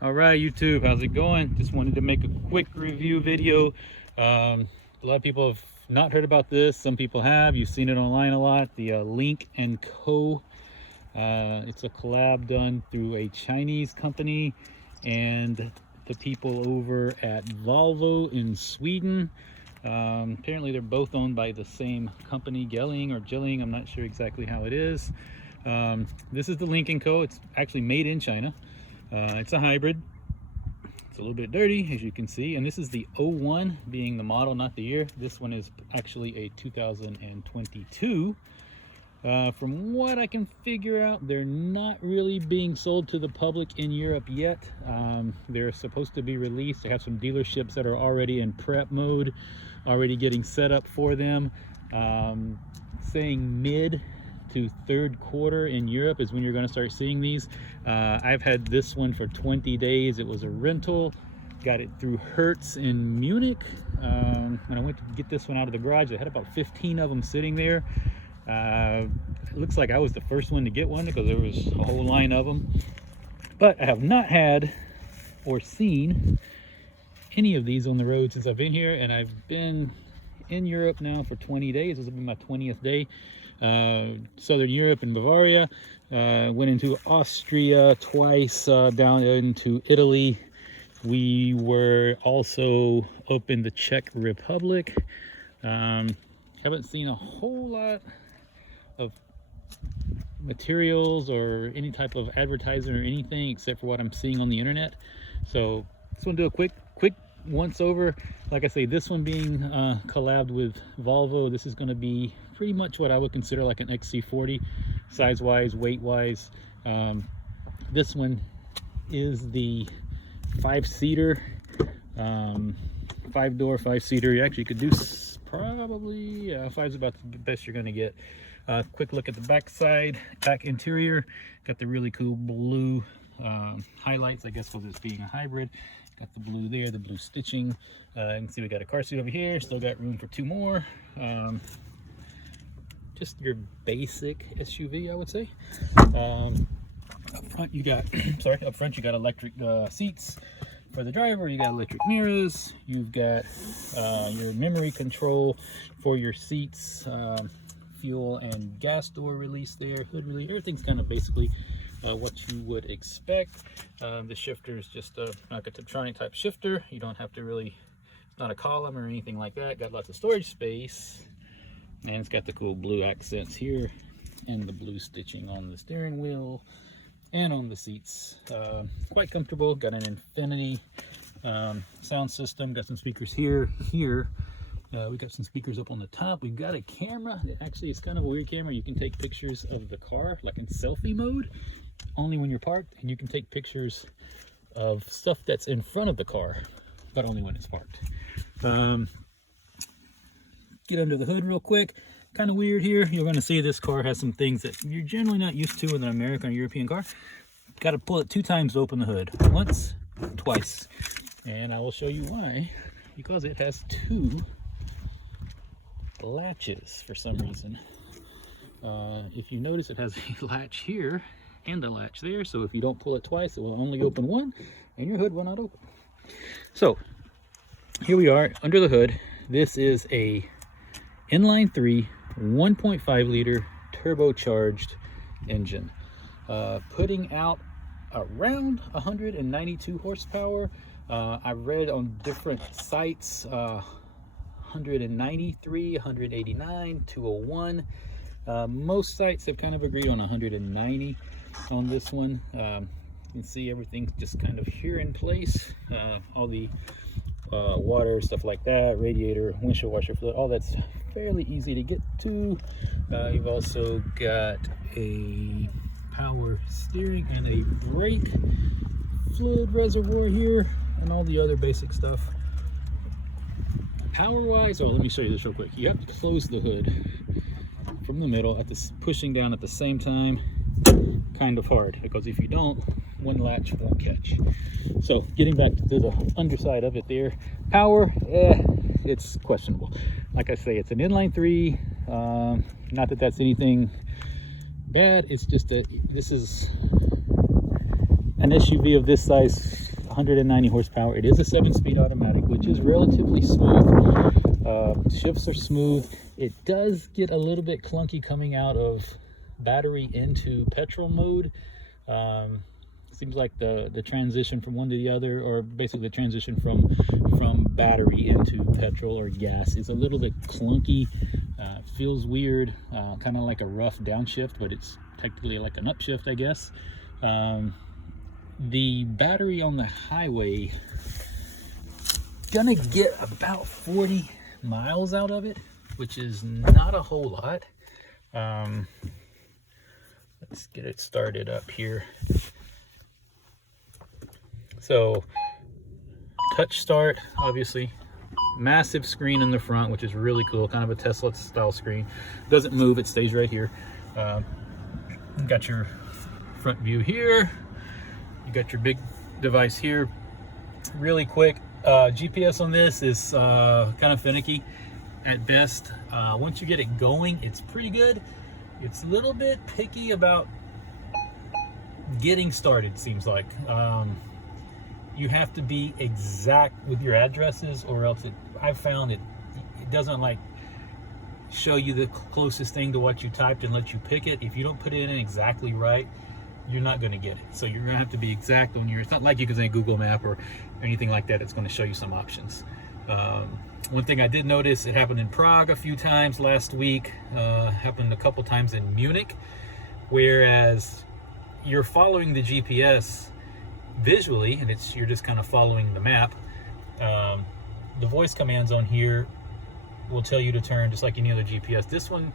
All right, YouTube, how's it going? Just wanted to make a quick review video. A lot of people have not heard about this. Some people have. You've seen it online a lot. The Lynk Co. It's a collab done through a Chinese company and the people over at Volvo in Sweden. Apparently they're both owned by the same company, Gelling or Jilling. I'm not sure exactly how it is. This is the Lynk Co. It's actually made in China. It's a hybrid. It's a little bit dirty, as you can see, and this is the 01 being the model, not the year. This one is actually a 2022. From what I can figure out, they're not really being sold to the public in Europe yet. They're supposed to be released. They have some dealerships that are already in prep mode, already getting set up for them. Saying mid to third quarter in Europe is when you're going to start seeing these. I've had this one for 20 days. It was a rental. Got it through Hertz in Munich. When I went to get this one out of the garage, I had about 15 of them sitting there. It looks like I was the first one to get one because there was a whole line of them. But I have not had or seen any of these on the road since I've been here, and I've been in Europe now for 20 days. This will be my 20th day. Southern Europe and Bavaria, went into Austria twice, down into Italy. We were also up in the Czech Republic. Haven't seen a whole lot of materials or any type of advertising or anything except for what I'm seeing on the internet. So just want to do a quick once over. Like I say, this one being collabed with Volvo. This is going to be pretty much what I would consider like an XC40 size wise, weight wise. This one is the 5-seater, 5-door 5-seater. You actually could do probably 5 is about the best you're going to get. Quick look at the back side, back interior. Got the really cool blue highlights, I guess, because it's being a hybrid. Got the blue there, the blue stitching. You can see we got a car seat over here. Still got room for 2 more. Just your basic SUV, I would say. Up front you got up front you got electric seats for the driver. You got electric mirrors. You've got your memory control for your seats, fuel and gas door release there, hood release. Everything's kind of basically what you would expect. The shifter is just like a Tiptronic type shifter. You don't have to really, it's not a column or anything like that. Got lots of storage space, and it's got the cool blue accents here and the blue stitching on the steering wheel and on the seats. Quite comfortable. Got an Infinity sound system. Got some speakers here. We got some speakers up on the top. We've got a camera. Actually, it's kind of a weird camera. You can take pictures of the car like in selfie mode, only when you're parked, and you can take pictures of stuff that's in front of the car, but only when it's parked. Get under the hood real quick. Kind of weird here. You're going to see this car has some things that you're generally not used to in an American or European car. Got to pull it 2 times to open the hood. Once, twice. And I will show you why. Because it has 2 latches for some reason. If you notice, it has a latch here and a latch there. So if you don't pull it twice, it will only open one and your hood will not open. So here we are under the hood. This is a inline 3 1.5 liter turbocharged engine, putting out around 192 horsepower. I read on different sites 193, 189, 201. Most sites have kind of agreed on 190 on this one. You can see everything's just kind of here in place. All the water, stuff like that, radiator, windshield washer fluid, all that's fairly easy to get to. You've also got a power steering and a brake fluid reservoir here and all the other basic stuff. Power wise, let me show you this real quick. You have to close the hood from the middle at this, pushing down at the same time, kind of hard, because if you don't, one latch won't catch. So getting back to the underside of it there, power, it's questionable. Like I say, it's an inline 3. Not that that's anything bad, it's just that this is an SUV of this size 190 horsepower. It is a 7-speed automatic, which is relatively smooth. Shifts are smooth. It does get a little bit clunky coming out of battery into petrol mode. Seems like the transition from one to the other, or basically the transition from battery into petrol or gas, is a little bit clunky. Feels weird, kind of like a rough downshift, but it's technically like an upshift, I guess. The battery on the highway, gonna get about 40 miles out of it, which is not a whole lot. Let's get it started up here. So touch start, obviously. Massive screen in the front, which is really cool, kind of a Tesla style screen. Doesn't move, it stays right here. Got your front view here. You got your big device here. Really quick, GPS on this is kind of finicky at best. Once you get it going, it's pretty good. It's a little bit picky about getting started, seems like. You have to be exact with your addresses, or else I've found it doesn't like show you the closest thing to what you typed and let you pick it. If you don't put it in exactly right, you're not going to get it. So you're going to have to be exact on your, it's not like you can say Google Map or anything like that. It's going to show you some options. One thing I did notice, it happened in Prague a few times last week, happened a couple times in Munich, whereas you're following the GPS visually, and you're just kind of following the map. The voice commands on here will tell you to turn just like any other GPS. This one,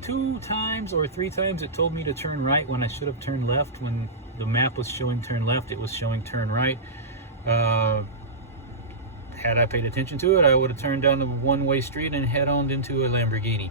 2 times or 3 times it told me to turn right when I should have turned left. When the map was showing turn left, it was showing turn right. Had I paid attention to it, I would have turned down the one-way street and head on into a Lamborghini.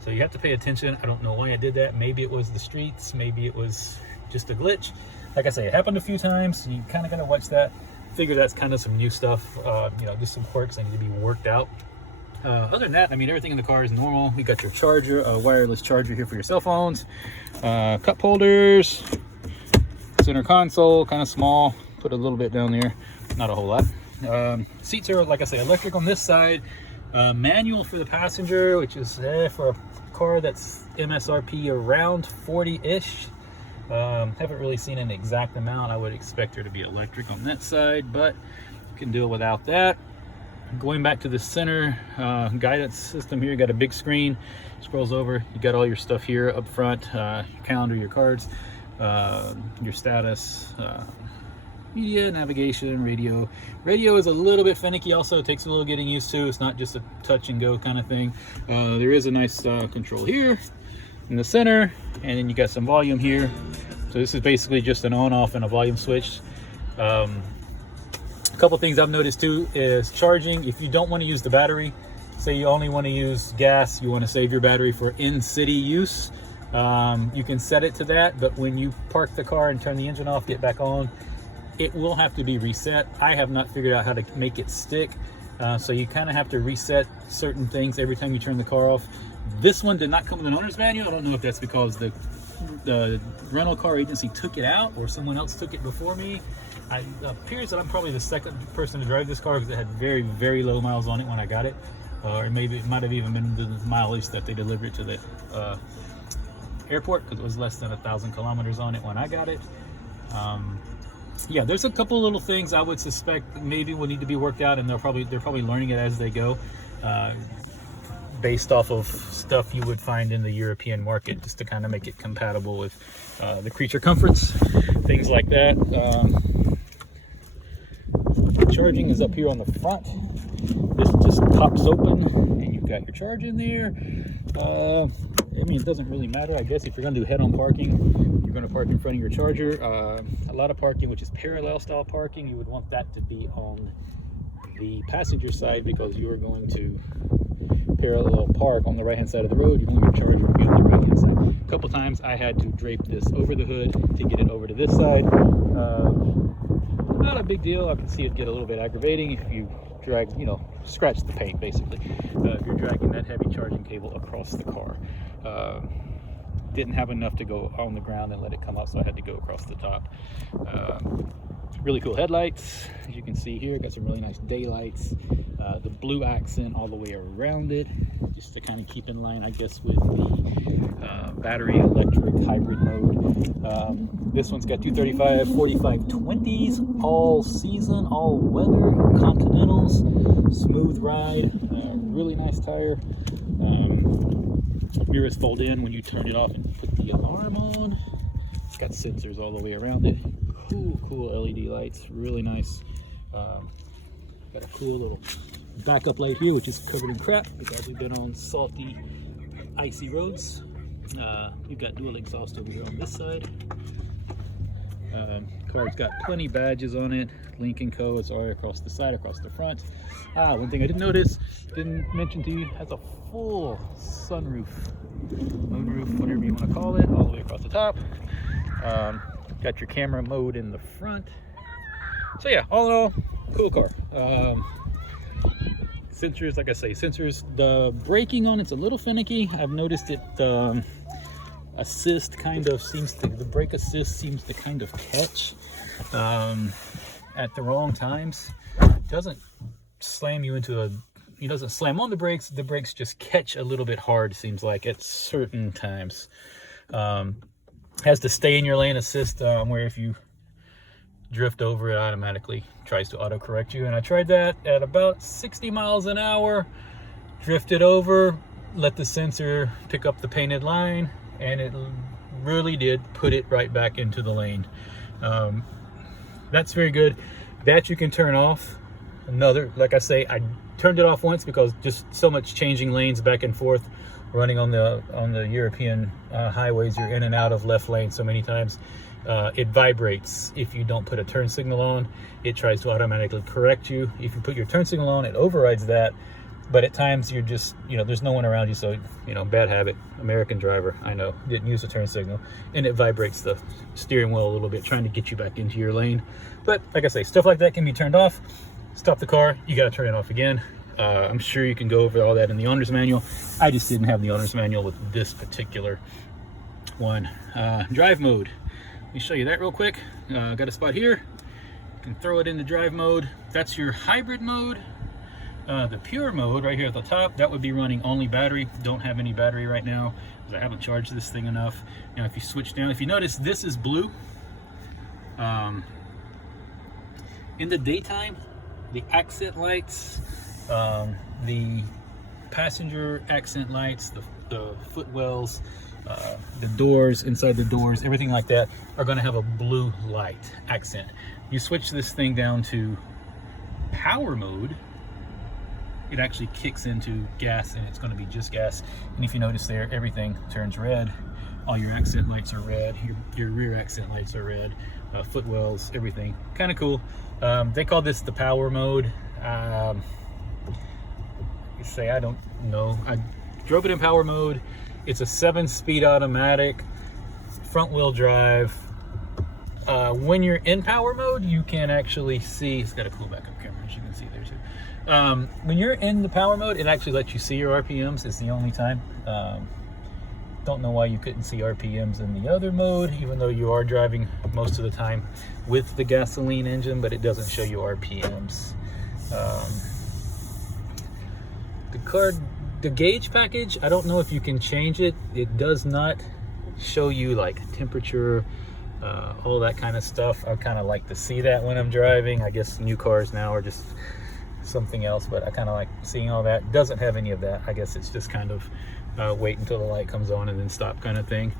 So you have to pay attention. I don't know why I did that. Maybe it was the streets, maybe it was just a glitch. Like I say, it happened a few times. You kind of got to watch that. Figure that's kind of some new stuff, you know, just some quirks that need to be worked out. Other than that, I mean, everything in the car is normal. You got your charger, a wireless charger here for your cell phones, cup holders, center console, kind of small. Put a little bit down there, not a whole lot. Seats are, like I say, electric on this side. Manual for the passenger, which is for a car that's MSRP around 40-ish. Haven't really seen an exact amount. I would expect her to be electric on that side, but you can deal without that. Going back to the center guidance system here, you got a big screen. Scrolls over, you got all your stuff here up front, your calendar, your cards, your status, media, navigation, radio. Radio is a little bit finicky also. It takes a little getting used to. It's not just a touch and go kind of thing. There is a nice control here in the center, and then you got some volume here. So this is basically just an on-off and a volume switch. A couple things I've noticed too is charging. If you don't want to use the battery, say you only want to use gas, you want to save your battery for in-city use, you can set it to that. But when you park the car and turn the engine off, get back on, it will have to be reset. I have not figured out how to make it stick. So you kind of have to reset certain things every time you turn the car off. This one did not come with an owner's manual. I don't know if that's because the rental car agency took it out or someone else took it before me. It appears that I'm probably the second person to drive this car because it had very, very low miles on it when I got it. Or maybe it might have even been the mileage that they delivered it to the airport, because it was less than 1,000 kilometers on it when I got it. Yeah, there's a couple little things I would suspect maybe will need to be worked out, and they're probably learning it as they go, based off of stuff you would find in the European market, just to kind of make it compatible with the creature comforts, things like that. Charging is up here on the front. This just pops open and you've got your charge in there. I mean, it doesn't really matter, I guess. If you're going to do head-on parking, you're going to park in front of your charger. A lot of parking, which is parallel style parking, you would want that to be on the passenger side, because you are going to parallel park on the right hand side of the road. You want your charger to be on the right hand side. A couple times I had to drape this over the hood to get it over to this side. Not a big deal. I can see it get a little bit aggravating if you drag, you know, scratch the paint basically, if you're dragging that heavy charging cable across the car. Didn't have enough to go on the ground and let it come up, so I had to go across the top. Really cool headlights, as you can see here. Got some really nice daylights. The blue accent all the way around it, just to kind of keep in line, I guess, with the battery electric hybrid mode. This one's got 235 4520s, all season, all weather, Continentals, smooth ride, really nice tire. Mirrors fold in when you turn it off and put the alarm on. It's got sensors all the way around it. Cool LED lights, really nice. Got a cool little backup light here, which is covered in crap because we've been on salty, icy roads. We've got dual exhaust over here on this side. Car's got plenty badges on it. Lynk Co. It's all across the side, across the front. One thing I didn't mention to you, has a full sunroof, moonroof, whatever you want to call it, all the way across the top. Got your camera mode in the front. So yeah, all in all, cool car. Sensors, like I say, sensors. The braking on it's a little finicky. I've noticed it. Assist kind of seems to, the brake assist seems to kind of catch at the wrong times. Doesn't slam you into a, he doesn't slam on the brakes just catch a little bit hard, seems like, at certain times. Has to stay in your lane assist, where if you drift over, it automatically tries to auto correct you. And I tried that at about 60 miles an hour, drifted over, let the sensor pick up the painted line, and it really did put it right back into the lane. That's very good. That you can turn off. Another, like I say, I turned it off once because just so much changing lanes back and forth, running on the European highways. You're in and out of left lane so many times. It vibrates if you don't put a turn signal on. It tries to automatically correct you. If you put your turn signal on, it overrides that. But at times you're just, there's no one around you, so, bad habit. American driver, I know, didn't use the turn signal, and it vibrates the steering wheel a little bit, trying to get you back into your lane. But like I say, stuff like that can be turned off. Stop the car, you gotta turn it off again. I'm sure you can go over all that in the owner's manual. I just didn't have the owner's manual with this particular one. Drive mode. Let me show you that real quick. Got a spot here. You can throw it into drive mode. That's your hybrid mode. The pure mode right here at the top, that would be running only battery. Don't have any battery right now because I haven't charged this thing enough. Now if you switch down, if you notice, this is blue. In the daytime, the accent lights, the passenger accent lights, the footwells, the doors, inside the doors, everything like that are going to have a blue light accent. You switch this thing down to power mode, it actually kicks into gas, and it's going to be just gas. And if you notice there, everything turns red. All your accent lights are red. Your rear accent lights are red. Footwells, everything. Kind of cool. They call this the power mode. You say, I don't know. I drove it in power mode. It's a 7-speed automatic, front wheel drive. When you're in power mode, you can actually see, it's got a cool backup camera, as you can see there too. When you're in the power mode, it actually lets you see your RPMs. It's the only time. Don't know why you couldn't see RPMs in the other mode, even though you are driving most of the time with the gasoline engine, but it doesn't show you RPMs. The gauge package, I don't know if you can change it. It does not show you like temperature, all that kind of stuff. I kind of like to see that when I'm driving. I guess new cars now are just something else, but I kind of like seeing all that. Doesn't have any of that. I guess it's just kind of wait until the light comes on and then stop kind of thing.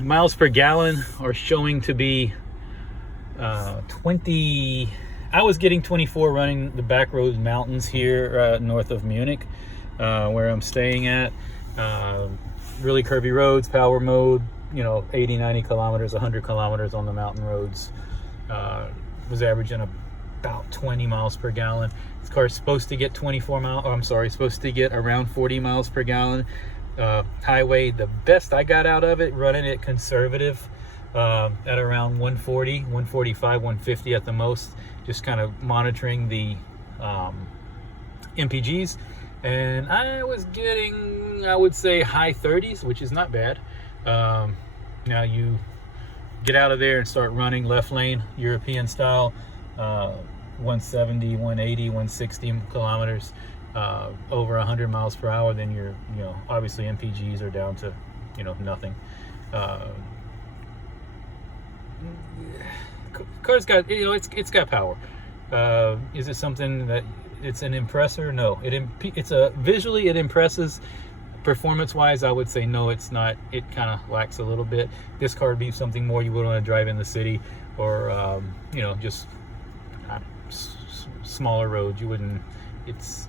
Miles per gallon are showing to be 20. I was getting 24 running the back road mountains here north of Munich, where I'm staying at. Really curvy roads, power mode, 80, 90 kilometers, 100 kilometers on the mountain roads. Was averaging about 20 miles per gallon. This car is supposed to get supposed to get around 40 miles per gallon. Highway, the best I got out of it, running it conservative, at around 140, 145, 150 at the most, just kind of monitoring the MPGs. And I was getting, I would say, high 30s, which is not bad. Now you get out of there and start running left lane, European style, 170, 180, 160 kilometers, over 100 miles per hour, then you're, you know, obviously MPGs are down to, you know, nothing. Car's got, you know, it's got power. Is it something that it's an impressor? No, it's a visually it impresses. Performance wise, I would say no, it's not. It kind of lacks a little bit. This car would be something more you would want to drive in the city, or you know, just smaller roads. You wouldn't. It's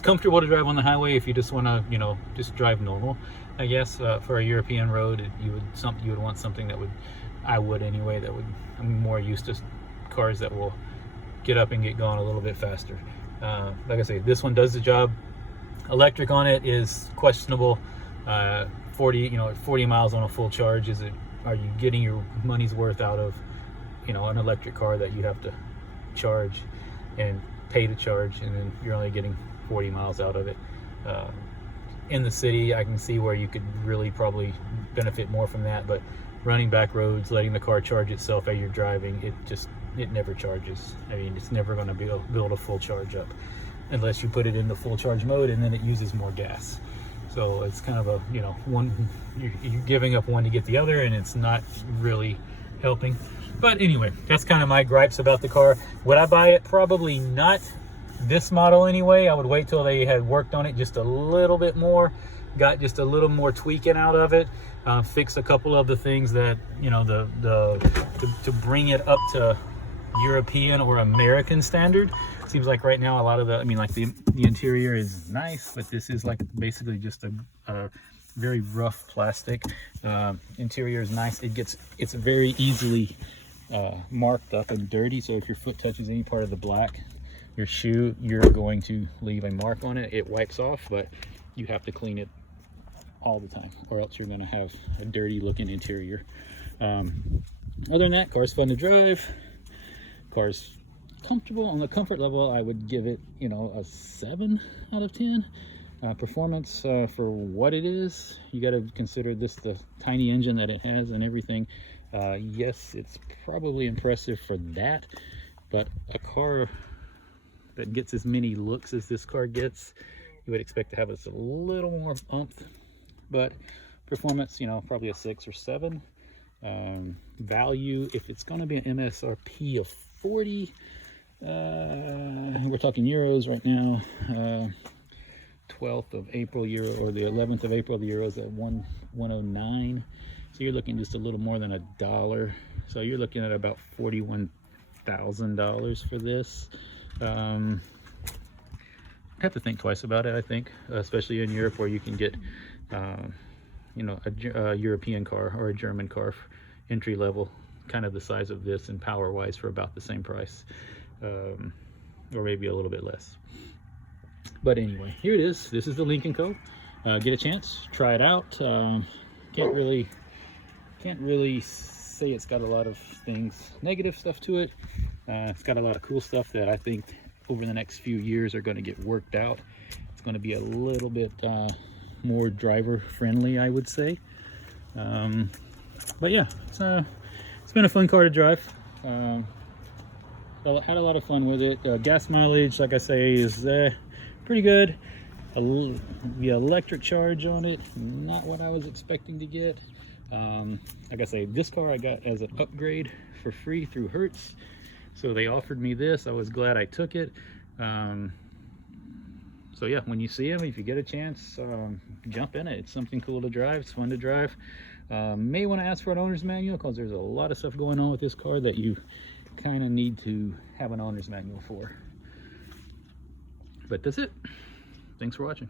comfortable to drive on the highway if you just want to, you know, just drive normal. I guess for a European road, you would want something that would, I would anyway, that would, I'm more used to cars that will get up and get going a little bit faster. Like I say, this one does the job. Electric on it is questionable. 40 miles on a full charge, are you getting your money's worth out of, you know, an electric car that you have to charge and pay to charge, and then you're only getting 40 miles out of it. In the city, I can see where you could really probably benefit more from that, but running back roads, letting the car charge itself as you're driving, it never charges. I mean, it's never going to build a full charge up unless you put it in the full charge mode, and then it uses more gas. So it's kind of a, you know, you're giving up one to get the other, and it's not really helping. But anyway, that's kind of my gripes about the car. Would I buy it? Probably not. This model anyway. I would wait till they had worked on it just a little bit more, got just a little more tweaking out of it, fix a couple of the things that, you know, to bring it up to European or American standard. Seems like right now a lot of the, I mean, like the interior is nice, but this is like basically just a very rough plastic. Interior is nice. It's very easily marked up and dirty, so if your foot touches any part of the black, your shoe, you're going to leave a mark on it. It wipes off, but you have to clean it all the time, or else you're going to have a dirty looking interior. Other than that, car's fun to drive. Car's comfortable. On the comfort level, I would give it, you know, a 7 out of 10. Performance, for what it is, you got to consider this, the tiny engine that it has and everything. Yes, it's probably impressive for that, but a car that gets as many looks as this car gets, you would expect to have a little more oomph. But performance, you know, probably a 6 or 7. Value, if it's going to be an MSRP of 40, we're talking euros right now. 12th of April euro, or the 11th of April, the euro is at 109. So you're looking just a little more than $1. So you're looking at about $41,000 for this. I have to think twice about it, I think, especially in Europe, where you can get, you know, a European car or a German car, entry level, kind of the size of this and power wise, for about the same price, or maybe a little bit less. But anyway, here it is. This is the Lynk Co. Get a chance, try it out. Can't really say it's got a lot of things, negative stuff to it. It's got a lot of cool stuff that I think over the next few years are going to get worked out. It's going to be a little bit more driver friendly, I would say. But yeah, it's been a fun car to drive. Had a lot of fun with it. Gas mileage, like I say, is pretty good. The electric charge on it, not what I was expecting to get. Like I say, this car I got as an upgrade for free through Hertz, so they offered me this. I was glad I took it. So yeah, when you see them, if you get a chance, jump in it. It's something cool to drive. It's fun to drive. May want to ask for an owner's manual, because there's a lot of stuff going on with this car that you kind of need to have an owner's manual for. But that's it. Thanks for watching.